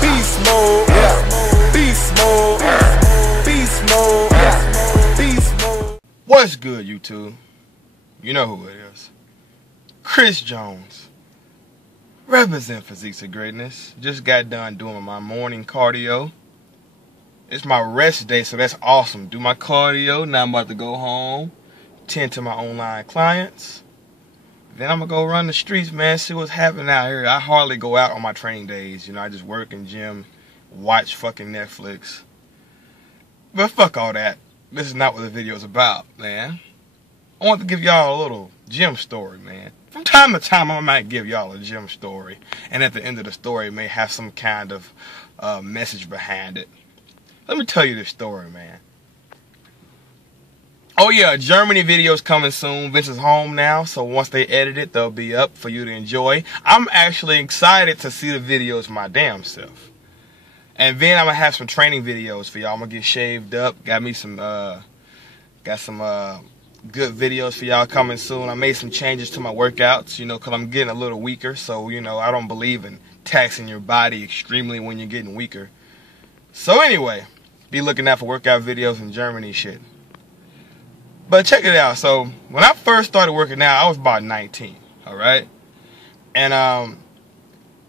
Beast mode, yeah. Beast mode, beast mode, beast mode. What's good, YouTube? You know who it is. Chris Jones. Represent Physiques of Greatness. Just got done doing my morning cardio. It's my rest day, so that's awesome. Do my cardio. Now I'm about to go home, tend to my online clients. Then I'm going to go run the streets, man, see what's happening out here. I hardly go out on my training days. You know, I just work in gym, watch fucking Netflix. But fuck all that. This is not what the video is about, man. I want to give y'all a little gym story, man. From time to time, I might give y'all a gym story. And at the end of the story, it may have some kind of message behind it. Let me tell you this story, man. Oh yeah, Germany video's coming soon. Vince is home now, so once they edit it, they'll be up for you to enjoy. I'm actually excited to see the videos my damn self. And then I'm gonna have some training videos for y'all. I'm gonna get shaved up. Got some good videos for y'all coming soon. I made some changes to my workouts, you know, because I'm getting a little weaker. So, you know, I don't believe in taxing your body extremely when you're getting weaker. So anyway, be looking out for workout videos in Germany shit. But check it out. So when I first started working out, I was about 19, all right? And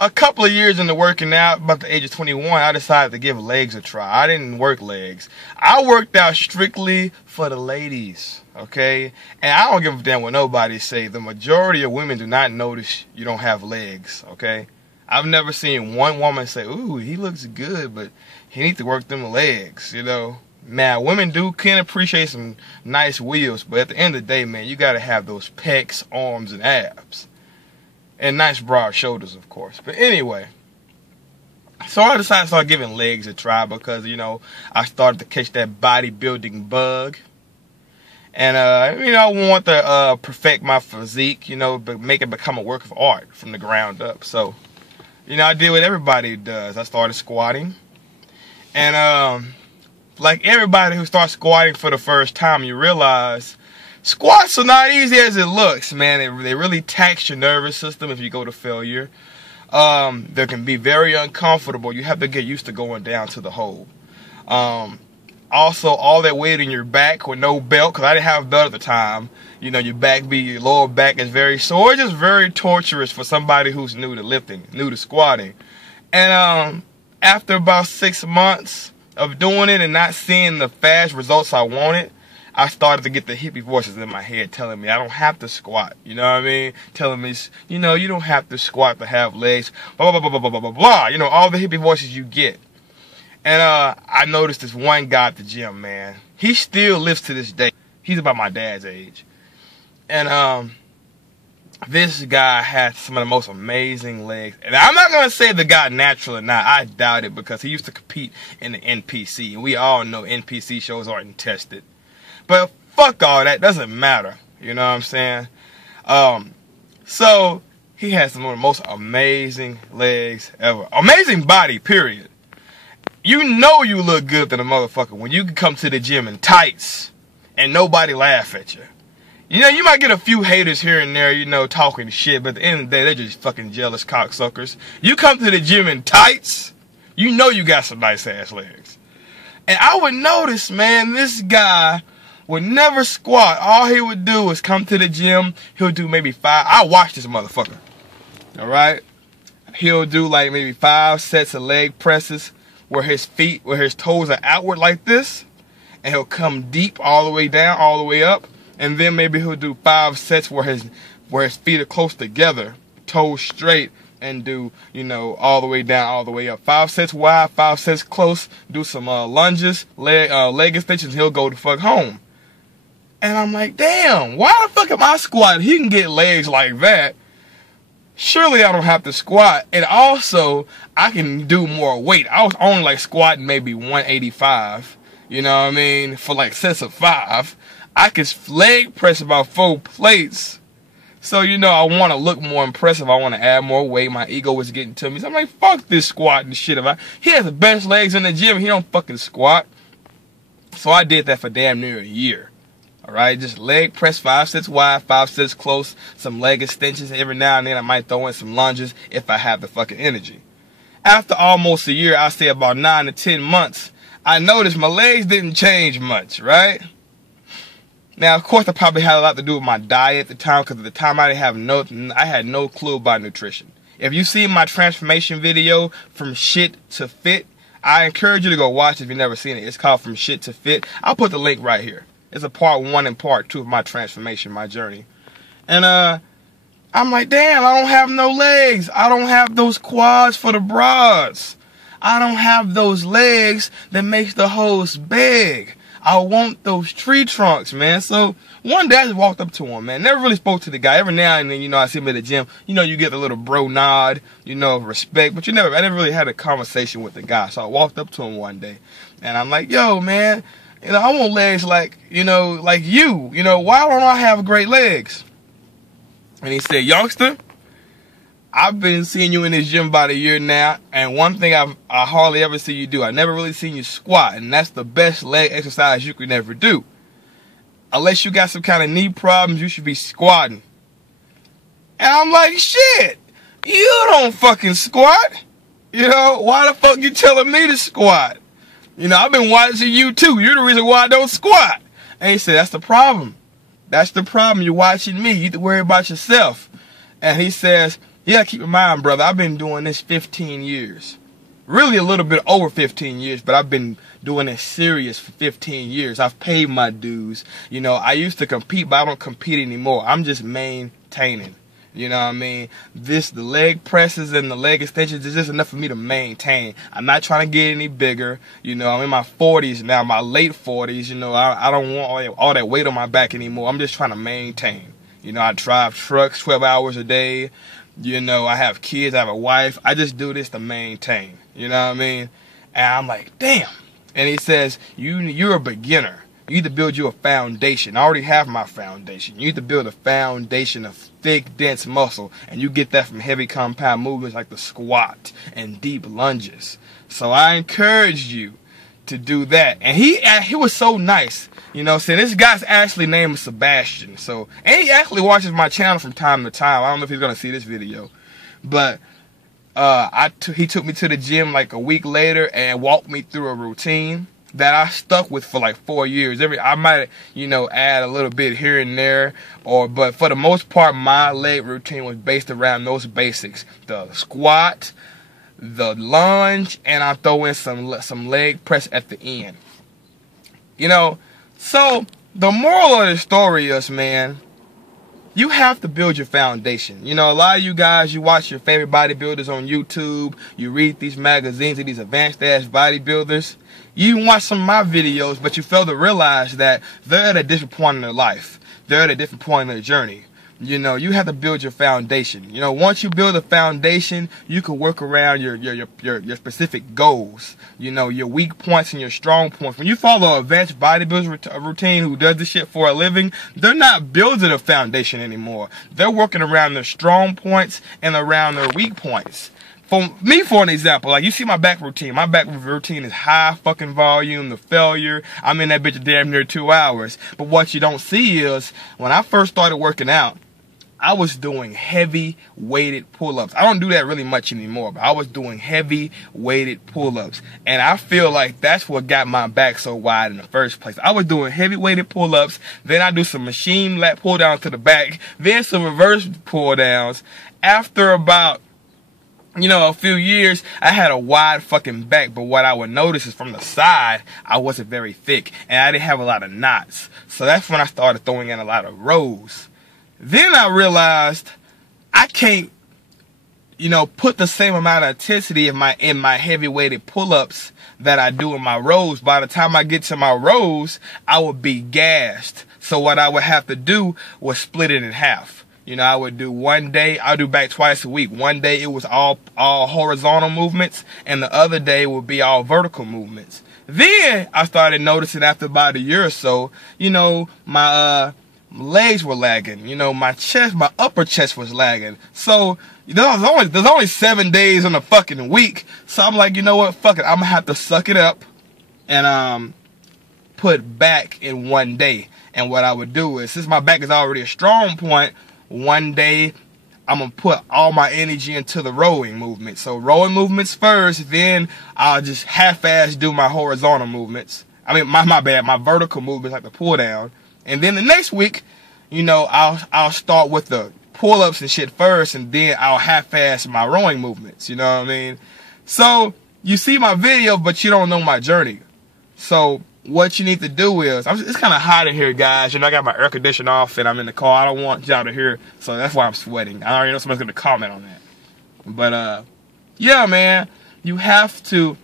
a couple of years into working out, about the age of 21, I decided to give legs a try. I didn't work legs. I worked out strictly for the ladies, okay? And I don't give a damn what nobody say. The majority of women do not notice you don't have legs, okay? I've never seen one woman say, ooh, he looks good, but he needs to work them legs, you know? Now, women can appreciate some nice wheels, but at the end of the day, man, you got to have those pecs, arms, and abs. And nice broad shoulders, of course. But anyway, so I decided to start giving legs a try because, you know, I started to catch that bodybuilding bug. And, you know, I want to perfect my physique, you know, but make it become a work of art from the ground up. So, you know, I did what everybody does. I started squatting. And, like everybody who starts squatting for the first time, you realize squats are not easy as it looks, man. They really tax your nervous system if you go to failure. They can be very uncomfortable. You have to get used to going down to the hole. Also, all that weight in your back with no belt, because I didn't have a belt at the time. You know, your lower back is very sore. It's just very torturous for somebody who's new to lifting, new to squatting. And after about 6 months of doing it and not seeing the fast results I wanted, I started to get the hippie voices in my head telling me I don't have to squat. You know what I mean? Telling me, you know, you don't have to squat to have legs. Blah, blah, blah, blah, blah, blah, blah, blah. You know, all the hippie voices you get. And I noticed this one guy at the gym, man. He still lives to this day. He's about my dad's age. And this guy had some of the most amazing legs. And I'm not going to say the guy natural or not. I doubt it because he used to compete in the NPC. And we all know NPC shows aren't tested. But fuck all that. Doesn't matter. You know what I'm saying? So he has some of the most amazing legs ever. Amazing body, period. You know you look good than a motherfucker when you can come to the gym in tights and nobody laugh at you. You know, you might get a few haters here and there, you know, talking shit, but at the end of the day, they're just fucking jealous cocksuckers. You come to the gym in tights, you know you got some nice ass legs. And I would notice, man, this guy would never squat. All he would do is come to the gym, he'll do maybe 5, I watch this motherfucker, alright? He'll do like maybe 5 sets of leg presses where his toes are outward like this, and he'll come deep all the way down, all the way up. And then maybe he'll do 5 sets where his feet are close together, toes straight, and do, you know, all the way down, all the way up. 5 sets wide, 5 sets close, do some lunges, leg extensions, he'll go the fuck home. And I'm like, damn, why the fuck am I squatting? He can get legs like that. Surely I don't have to squat. And also, I can do more weight. I was only like squatting maybe 185, you know what I mean, for like sets of 5. I could leg press about 4 plates. So, you know, I want to look more impressive. I want to add more weight. My ego was getting to me. So I'm like, fuck this squat and shit. He has the best legs in the gym. He don't fucking squat. So I did that for damn near a year. Alright, just leg press 5 sets wide, 5 sets close, some leg extensions. Every now and then I might throw in some lunges if I have the fucking energy. After almost a year, I say about 9 to 10 months, I noticed my legs didn't change much, right? Now, of course, I probably had a lot to do with my diet at the time, because at the time I had no clue about nutrition. If you see my transformation video, From Shit to Fit, I encourage you to go watch it if you've never seen it. It's called From Shit to Fit. I'll put the link right here. It's a part 1 and part 2 of my transformation, my journey. And I'm like, damn, I don't have no legs. I don't have those quads for the broads. I don't have those legs that makes the hoes big. I want those tree trunks, man. So one day I just walked up to him, man. Never really spoke to the guy. Every now and then, you know, I see him at the gym. You know, you get the little bro nod, you know, respect. But I never really had a conversation with the guy. So I walked up to him one day. And I'm like, yo, man, you know, I want legs like, you know, like you. You know, why don't I have great legs? And he said, youngster, I've been seeing you in this gym about a year now, and one thing I hardly ever see you do, I never really seen you squat, and that's the best leg exercise you could ever do. Unless you got some kind of knee problems, you should be squatting. And I'm like, shit, you don't fucking squat. You know, why the fuck you telling me to squat? You know, I've been watching you too. You're the reason why I don't squat. And he said, that's the problem. That's the problem. You're watching me. You need to worry about yourself. And he says, yeah, keep in mind, brother, I've been doing this 15 years. Really a little bit over 15 years, but I've been doing this serious for 15 years. I've paid my dues. You know, I used to compete, but I don't compete anymore. I'm just maintaining. You know what I mean? The leg presses and the leg extensions is just enough for me to maintain. I'm not trying to get any bigger. You know, I'm in my 40s now, my late 40s. You know, I don't want all that weight on my back anymore. I'm just trying to maintain. You know, I drive trucks 12 hours a day. You know, I have kids, I have a wife. I just do this to maintain. You know what I mean? And I'm like, damn. And he says, you're a beginner. You need to build you a foundation. I already have my foundation. You need to build a foundation of thick, dense muscle. And you get that from heavy compound movements like the squat and deep lunges. So I encourage you to do that. And he was so nice. You know, saying this guy's actually named Sebastian. So, and he actually watches my channel from time to time. I don't know if he's gonna see this video, but he took me to the gym like a week later and walked me through a routine that I stuck with for like 4 years. I might, you know, add a little bit here and there, but for the most part, my leg routine was based around those basics: the squat, the lunge, and I throw in some leg press at the end. You know. So, the moral of the story is, man, you have to build your foundation. You know, a lot of you guys, you watch your favorite bodybuilders on YouTube, you read these magazines of these advanced-ass bodybuilders. You even watch some of my videos, but you fail to realize that they're at a different point in their life. They're at a different point in their journey. You know, you have to build your foundation. You know, once you build a foundation, you can work around your specific goals. You know, your weak points and your strong points. When you follow an advanced bodybuilder routine who does this shit for a living, they're not building a foundation anymore. They're working around their strong points and around their weak points. For me, for an example, like you see my back routine. My back routine is high fucking volume, the failure. I'm in that bitch damn near 2 hours. But what you don't see is when I first started working out, I was doing heavy weighted pull-ups. I don't do that really much anymore, but I was doing heavy weighted pull-ups. And I feel like that's what got my back so wide in the first place. I was doing heavy weighted pull-ups, then I do some machine lat pull downs to the back, then some reverse pull downs. After about, you know, a few years, I had a wide fucking back, but what I would notice is from the side, I wasn't very thick, and I didn't have a lot of knots. So that's when I started throwing in a lot of rows. Then I realized I can't, you know, put the same amount of intensity in my heavy weighted pull-ups that I do in my rows. By the time I get to my rows, I would be gassed. So what I would have to do was split it in half. You know, I would do one day, I'll do back twice a week. One day it was all horizontal movements, and the other day would be all vertical movements. Then I started noticing after about a year or so, you know, my legs were lagging. You know, my upper chest was lagging. So there's only 7 days in a fucking week. So I'm like, you know what? Fuck it. I'm gonna have to suck it up and put back in one day. And what I would do is, since my back is already a strong point, one day I'm going to put all my energy into the rowing movement. So rowing movements first, then I'll just half-ass do my horizontal movements. I mean, my bad, my vertical movements like the pull down. And then the next week, you know, I'll start with the pull-ups and shit first, and then I'll half-ass my rowing movements, you know what I mean? So you see my video, but you don't know my journey. So what you need to do is, it's kind of hot in here, guys. You know, I got my air conditioner off and I'm in the car. I don't want y'all to hear, so that's why I'm sweating. I already know somebody's gonna comment on that. But yeah, man, you have to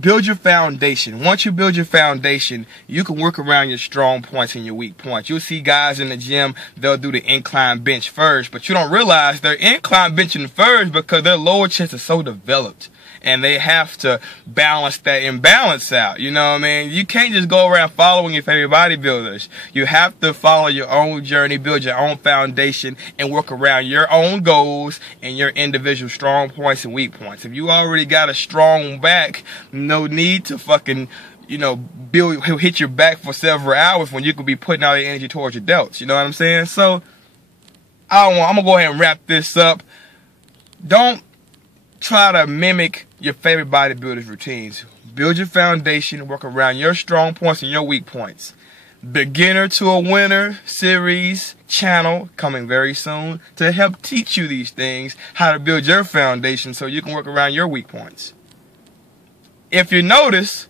build your foundation. Once you build your foundation, you can work around your strong points and your weak points. You'll see guys in the gym, they'll do the incline bench first, but you don't realize they're incline benching first because their lower chest is so developed. And they have to balance that imbalance out. You know what I mean? You can't just go around following your favorite bodybuilders. You have to follow your own journey, build your own foundation, and work around your own goals and your individual strong points and weak points. If you already got a strong back, no need to fucking, you know, hit your back for several hours when you could be putting all your energy towards your delts. You know what I'm saying? So, I'm gonna go ahead and wrap this up. Don't try to mimic your favorite bodybuilder's routines. Build your foundation, work around your strong points and your weak points. Beginner to a Winner series channel coming very soon to help teach you these things, how to build your foundation so you can work around your weak points. If you notice,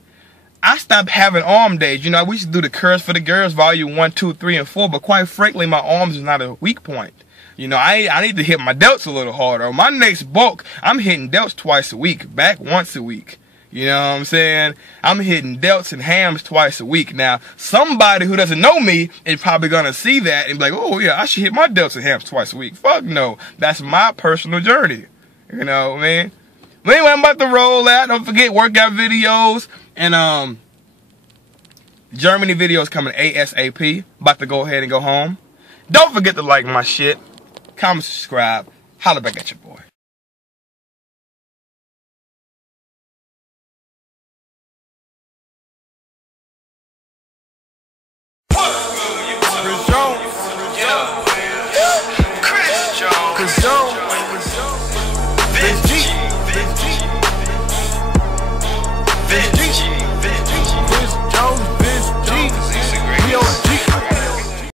I stopped having arm days. You know, we used to do the curls for the girls, volume 1, 2, 3, and 4, but quite frankly, my arms is not a weak point. You know, I need to hit my delts a little harder. On my next bulk, I'm hitting delts twice a week, back once a week. You know what I'm saying? I'm hitting delts and hams twice a week. Now, somebody who doesn't know me is probably going to see that and be like, oh yeah, I should hit my delts and hams twice a week. Fuck no. That's my personal journey. You know what I mean? But anyway, I'm about to roll out. Don't forget workout videos and Germany videos coming ASAP. About to go ahead and go home. Don't forget to like my shit. Comment, subscribe, holla back at your boy.